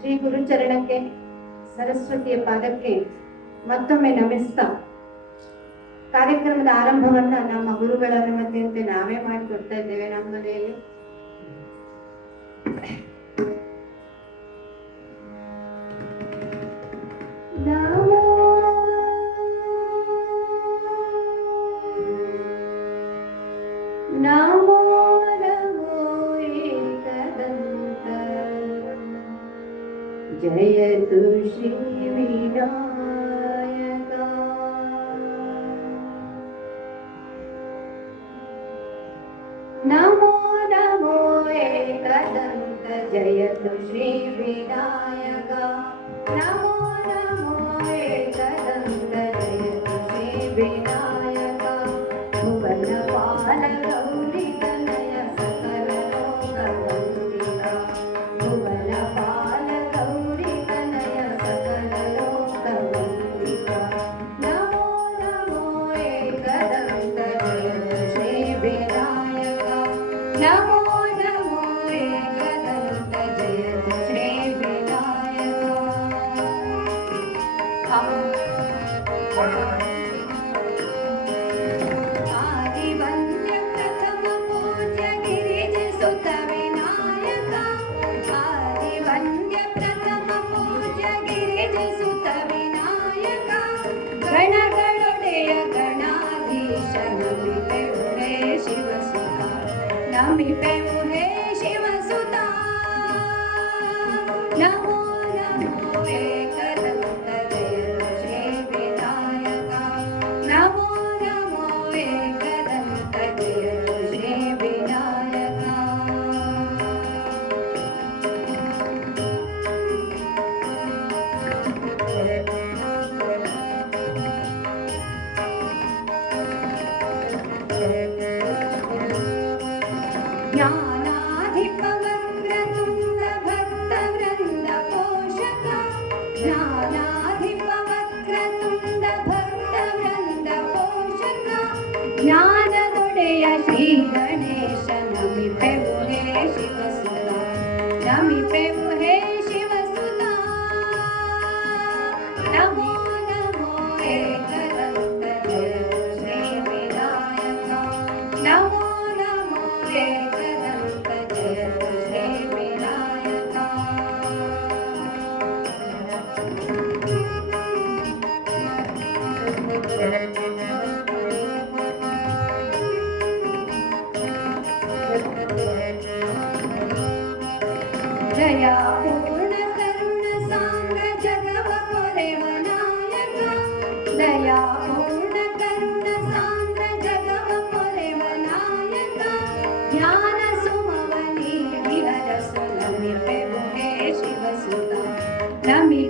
ಶ್ರೀ ಗುರುಚರಣಕ್ಕೆ ಸರಸ್ವತಿಯ ಪಾದಕ್ಕೆ ಮತ್ತೊಮ್ಮೆ ನಮಿಸ್ತಾ ಕಾರ್ಯಕ್ರಮದ ಆರಂಭವನ್ನ ನಮ್ಮ ಗುರುಗಳ ಅನುಮತಿಯಂತೆ ನಾವೇ ಮಾಡಿಕೊಡ್ತಾ ಇದ್ದೇವೆ. ನಮ್ಮ ಮನೆಯಲ್ಲಿ ನಮೋ जयतु श्री विनायका। नमो नमो एकदन्त जयतु श्री विनायका। नमो नमो एकदन्त जयतु श्री विनायका। भुवन पाल गौरी तनय सकल लोक वन्दिता। भुवन पाल गौरी तनय सकल लोक वन्दिता। नमो नमो एकदन्त जयतु श्री विनायका। नमो नमो एकदन्त जयतु श्री विनायका। आदिवन्द्य प्रथम पूज्य गिरिजसुत विनायका। आदिवन्द्य प्रथम पूज्य गिरिजसुत विनायका। गणगणोडेय गणाधीश नमिपेवु हे शिवसुता। नमिपेवु हे शिवसुता। नमो नमो एकदन्त जयतु श्री विनायका। नमो नमो एकदन्त जयतु श्री विनायका। ज्ञानाधिप वक्रतुण्ड भक्तवृन्द पोषक। ज्ञानाधिप वक्रतुण्ड भक्तवृन्द पोषक। ज्ञानदೊಡೆಯ ಶ್ರೀ ಗಣೇಶ ನಮಿಪೆವು ಹೇ ಶಿವಸುತ। ನಮಿಪೆವು ಹೇ ಶಿವಸುತ। ನಮೋ ನಮೋ एकदन्त जयतु श्री विनायका। नमो नमो एकदन्त जयतु श्री विनायका। दया पूर्ण करुण सांद्र जगव कोरेव नायक। दया पूर्ण करुण सांद्र जगव कोरेव नायक। ज्ञान सुमवनी विहरसु नमिपेवु हे शिवसुता। नमि